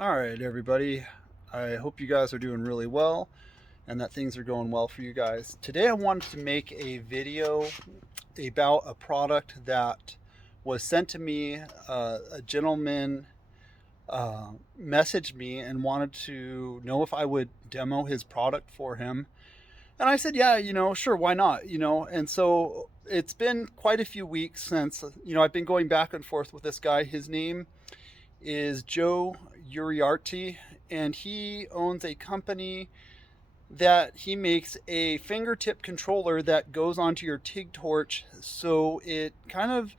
All right, everybody. I hope you guys are doing really well and that things are going well for you guys. Today I wanted to make a video about a product that was sent to me. A gentleman messaged me and wanted to know if I would demo his product for him. And I said, yeah, sure, why not? And so it's been quite a few weeks since, I've been going back and forth with this guy. His name is Joe Uriarte, and he owns a company that he makes a fingertip controller that goes onto your TIG torch, so it kind of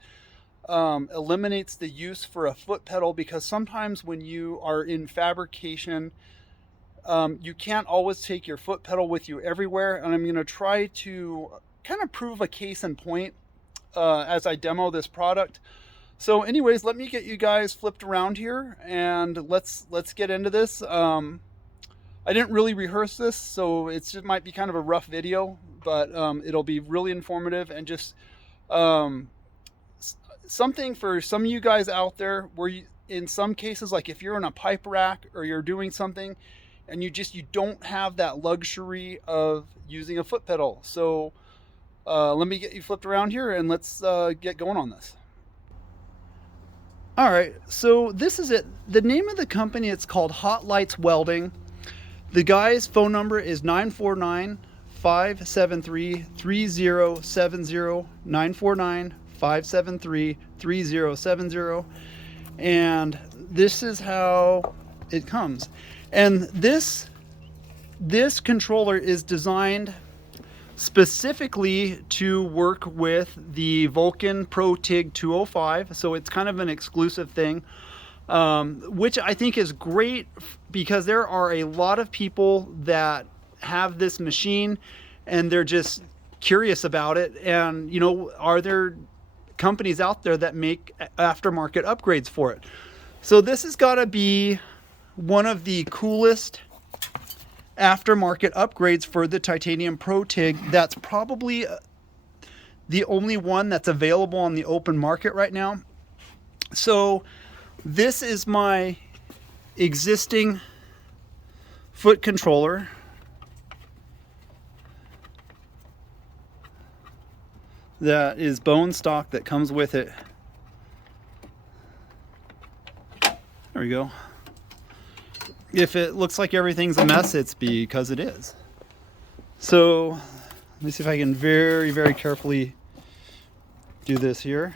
eliminates the use for a foot pedal, because sometimes when you are in fabrication, you can't always take your foot pedal with you everywhere, and I'm going to try to kind of prove a case in point as I demo this product. So anyways, let me get you guys flipped around here and let's get into this. I didn't really rehearse this, so it just might be kind of a rough video, but it'll be really informative and just something for some of you guys out there where you, in some cases, like if you're in a pipe rack or you're doing something and you don't have that luxury of using a foot pedal. So let me get you flipped around here and let's get going on this. All right, so this is it. The name of the company, it's called Hot Lights Welding. The guy's phone number is 949-573-3070, 949-573-3070. And this is how it comes. And this controller is designed specifically to work with the Vulcan protig 205, so it's kind of an exclusive thing, which I think is great because there are a lot of people that have this machine and they're just curious about it, and are there companies out there that make aftermarket upgrades for it? So this has got to be one of the coolest aftermarket upgrades for the titanium protig. That's probably the only one that's available on the open market right now. So this is my existing foot controller. That is bone stock that comes with it. There we go. If it looks like everything's a mess, it's because it is. So let me see if I can very, very carefully do this here.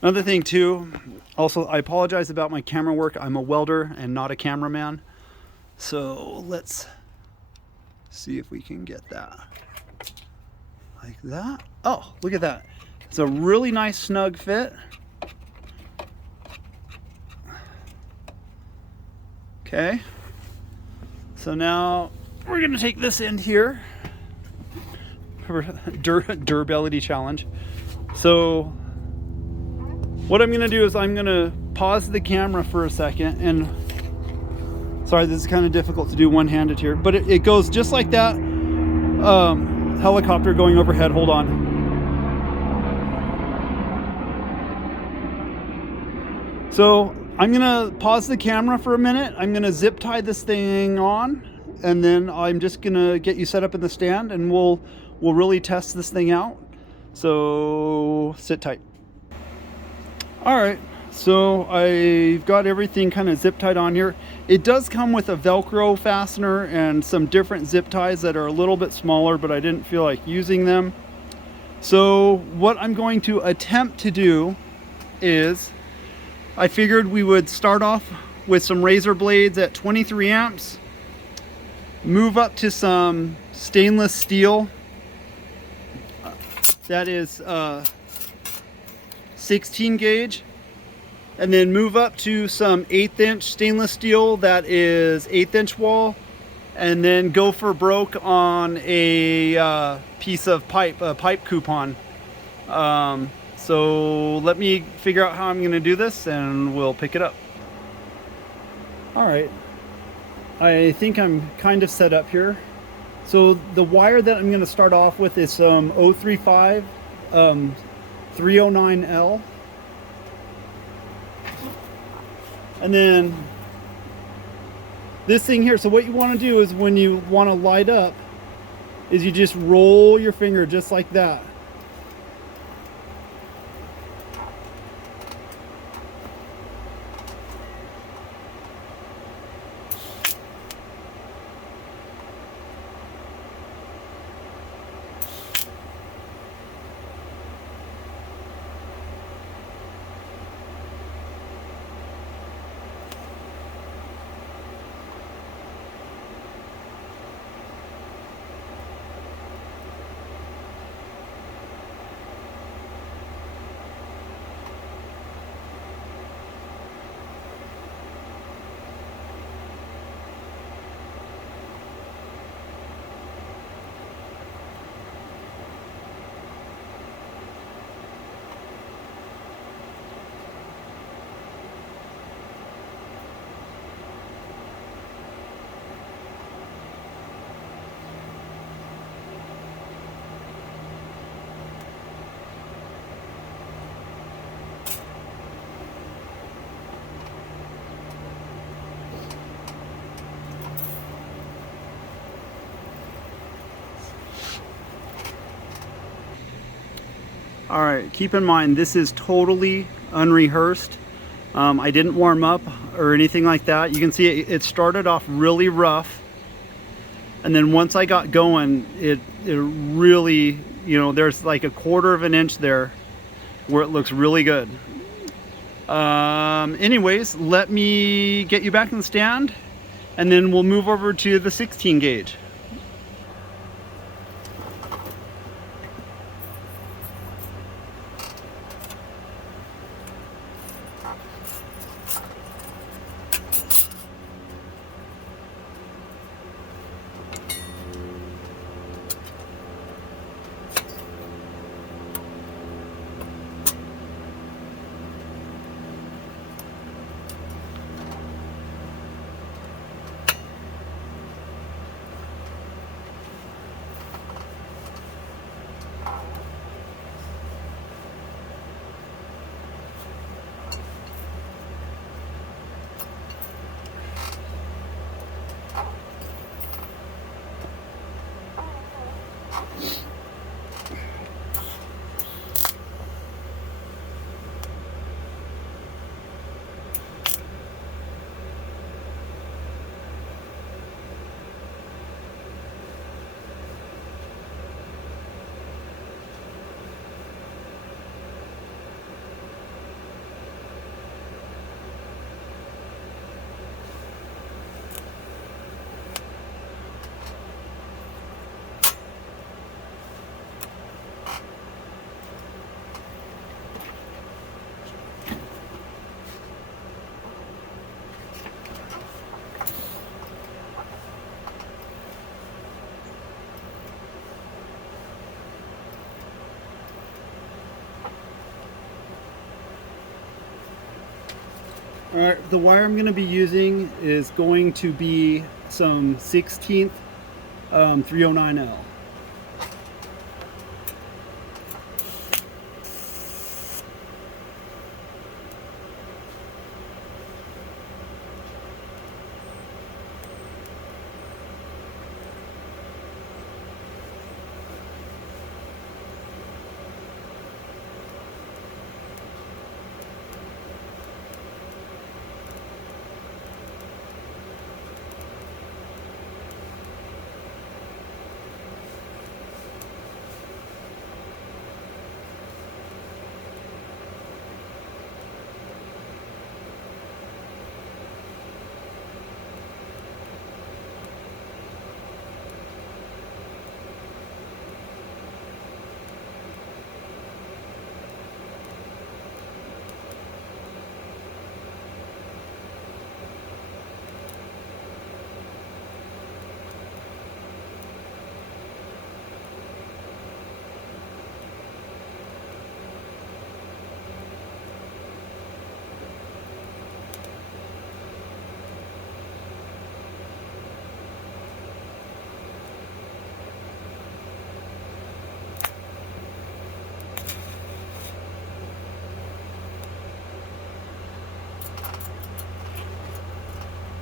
Another thing too, also I apologize about my camera work. I'm a welder and not a cameraman. So let's see if we can get that like that. Oh, look at that. It's a really nice snug fit. Okay, so now we're going to take this end here for durability challenge. So what I'm going to do is I'm going to pause the camera for a second, and sorry, this is kind of difficult to do one-handed here, but it goes just like that. Helicopter going overhead. Hold on. So I'm gonna pause the camera for a minute. I'm gonna zip tie this thing on, and then I'm just gonna get you set up in the stand, and we'll really test this thing out. So sit tight. All right, so I've got everything kind of zip tied on here. It does come with a Velcro fastener and some different zip ties that are a little bit smaller, but I didn't feel like using them. So what I'm going to attempt to do is, I figured we would start off with some razor blades at 23 amps, move up to some stainless steel that is 16 gauge, and then move up to some 1/8 inch stainless steel that is 1/8 inch wall, and then go for broke on a piece of pipe, a pipe coupon. So let me figure out how I'm going to do this and we'll pick it up. All right, I think I'm kind of set up here. So the wire that I'm going to start off with is some 035 309L. And then this thing here, so what you want to do is when you want to light up is you just roll your finger just like that. All right, keep in mind, this is totally unrehearsed. I didn't warm up or anything like that. You can see it started off really rough. And then once I got going, it really, you know, there's like a 1/4 of an inch there where it looks really good. Anyways, let me get you back in the stand and then we'll move over to the 16 gauge. All right, the wire I'm going to be using is going to be some 16th 309L.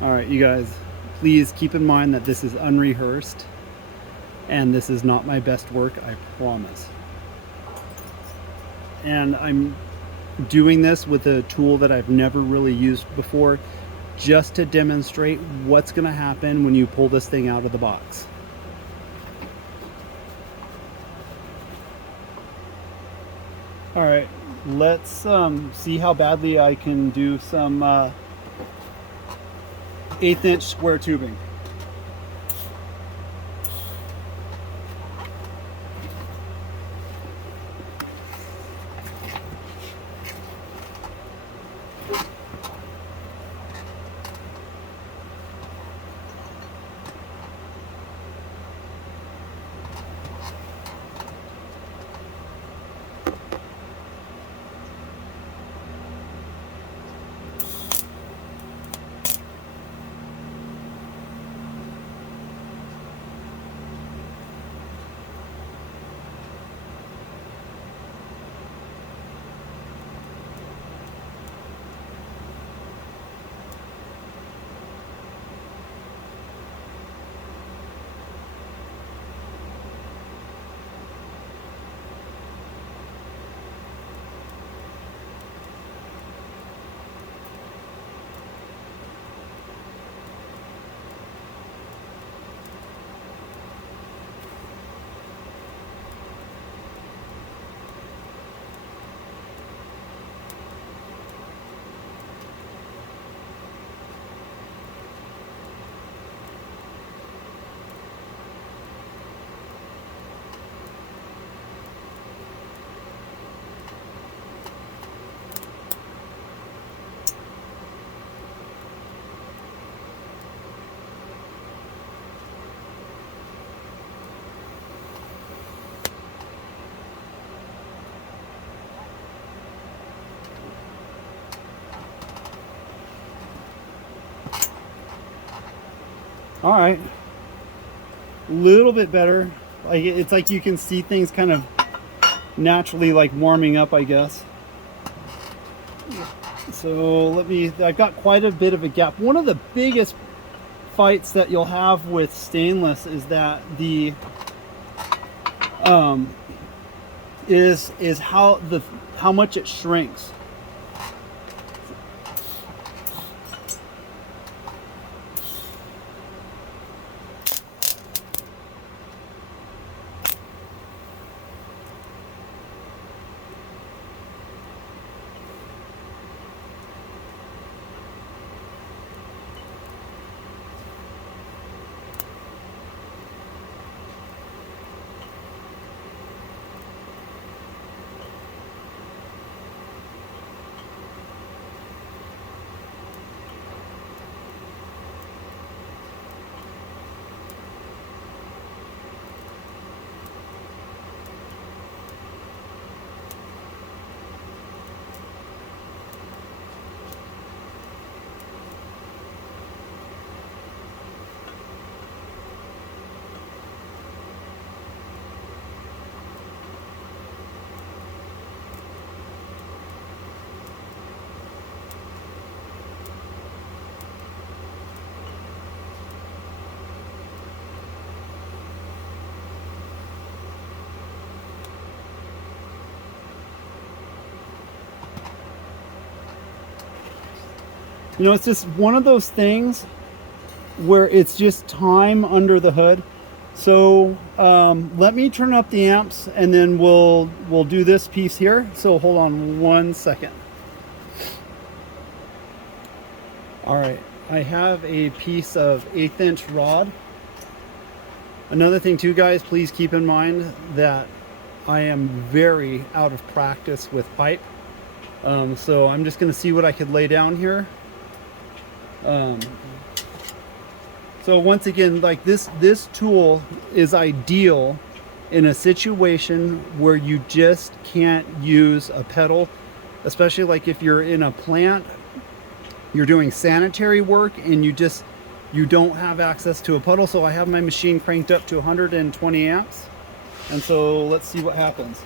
All right, you guys, please keep in mind that this is unrehearsed and this is not my best work, I promise. And I'm doing this with a tool that I've never really used before, just to demonstrate what's going to happen when you pull this thing out of the box. All right, let's see how badly I can do some 1/8 inch square tubing. All right, a little bit better. Like it's like you can see things kind of naturally like warming up, I guess. So I've got quite a bit of a gap. One of the biggest fights that you'll have with stainless is that the is how much it shrinks. You know, it's just one of those things where it's just time under the hood. So let me turn up the amps and then we'll do this piece here. So hold on 1 second. All right, I have a piece of 1/8 inch rod. Another thing too, guys, please keep in mind that I am very out of practice with pipe. So I'm just gonna see what I could lay down here. So once again, like this tool is ideal in a situation where you just can't use a pedal, especially like if you're in a plant, you're doing sanitary work and you don't have access to a pedal. So I have my machine cranked up to 120 amps. And so let's see what happens.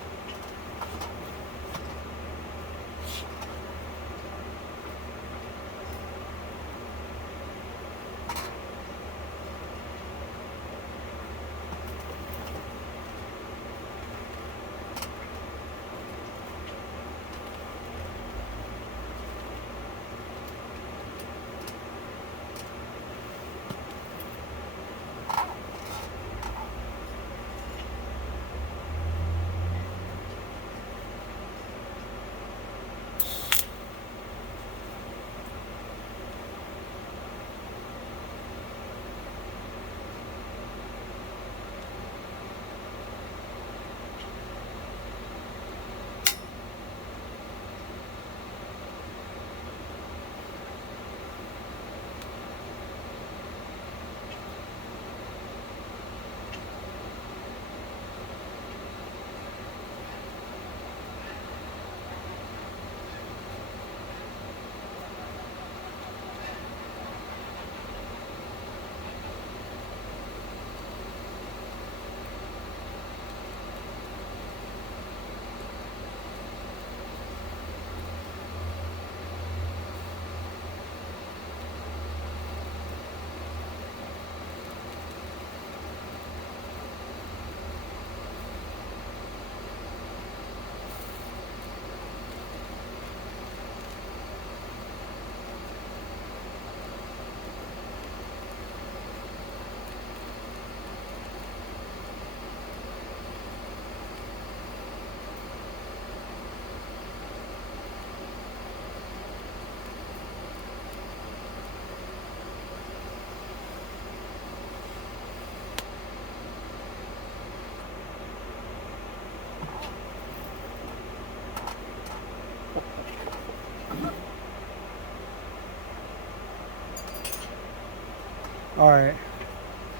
All right,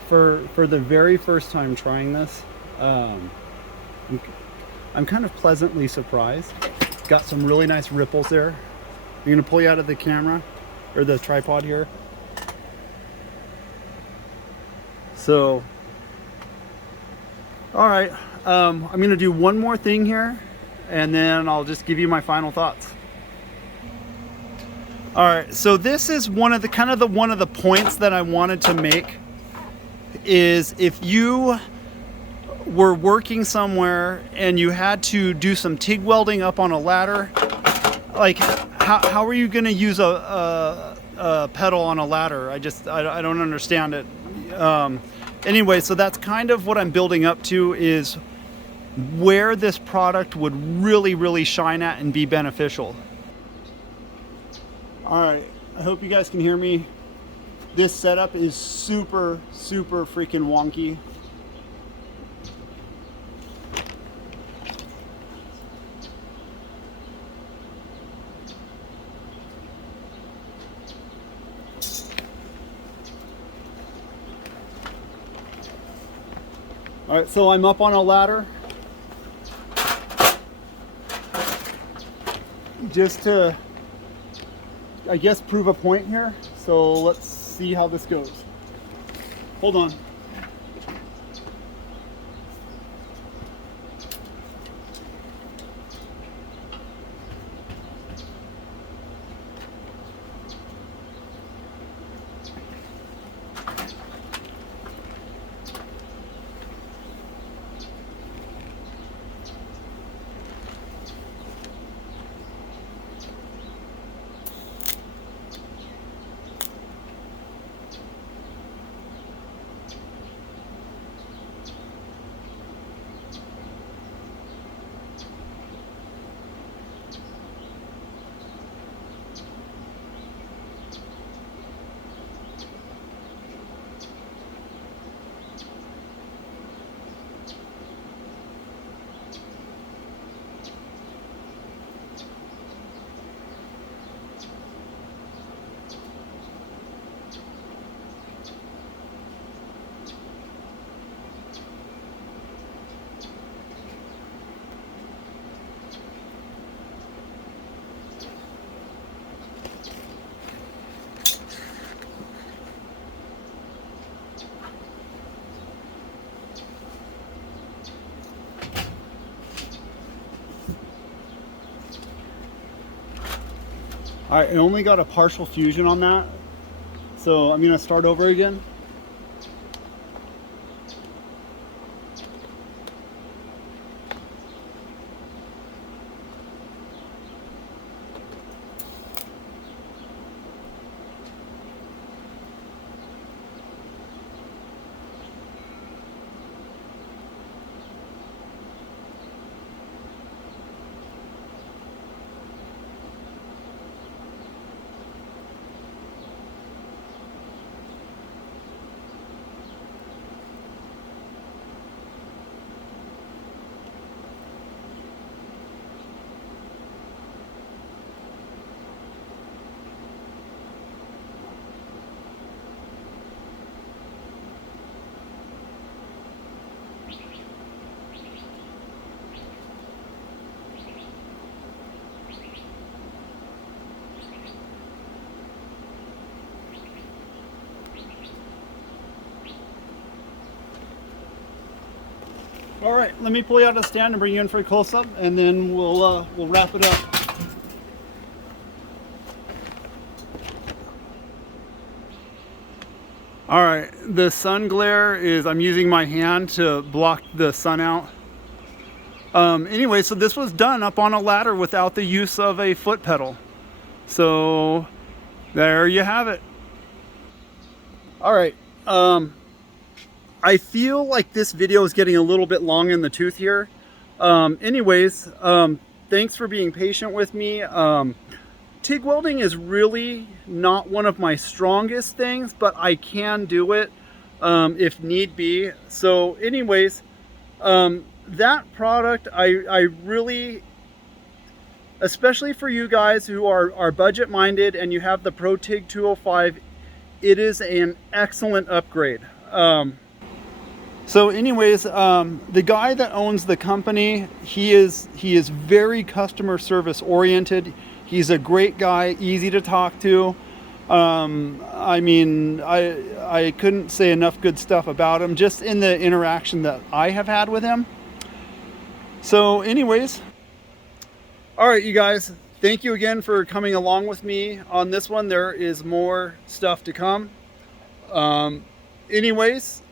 for the very first time trying this, um, I'm, I'm kind of pleasantly surprised. Got some really nice ripples there. I'm gonna pull you out of the camera or the tripod here. So, all right, I'm gonna do one more thing here, and then I'll just give you my final thoughts. All right, so this is one of the points that I wanted to make is if you were working somewhere and you had to do some TIG welding up on a ladder, like how are you going to use a pedal on a ladder? I don't understand it. Anyway, so that's kind of what I'm building up to, is where this product would really shine at and be beneficial. All right, I hope you guys can hear me. This setup is super freaking wonky. All right, so I'm up on a ladder just to, I guess, prove a point here. So let's see how this goes. Hold on. All right, I only got a partial fusion on that, so I'm gonna start over again. All right, let me pull you out of the stand and bring you in for a close-up, and then we'll wrap it up. All right, the sun glare is, I'm using my hand to block the sun out. Anyway, so this was done up on a ladder without the use of a foot pedal. So there you have it. All right. I feel like this video is getting a little bit long in the tooth here. Anyways, thanks for being patient with me. TIG welding is really not one of my strongest things, but I can do it if need be. So anyways, that product, I really, especially for you guys who are budget minded and you have the protig 205 it is an excellent upgrade. So anyways, the guy that owns the company, he is very customer service oriented. He's a great guy, easy to talk to. I mean, I couldn't say enough good stuff about him just in the interaction that I have had with him. So anyways, all right, you guys, thank you again for coming along with me on this one. There is more stuff to come. Anyways,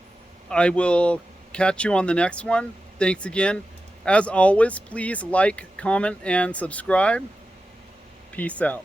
I will catch you on the next one. Thanks again. As always, please like, comment, and subscribe. Peace out.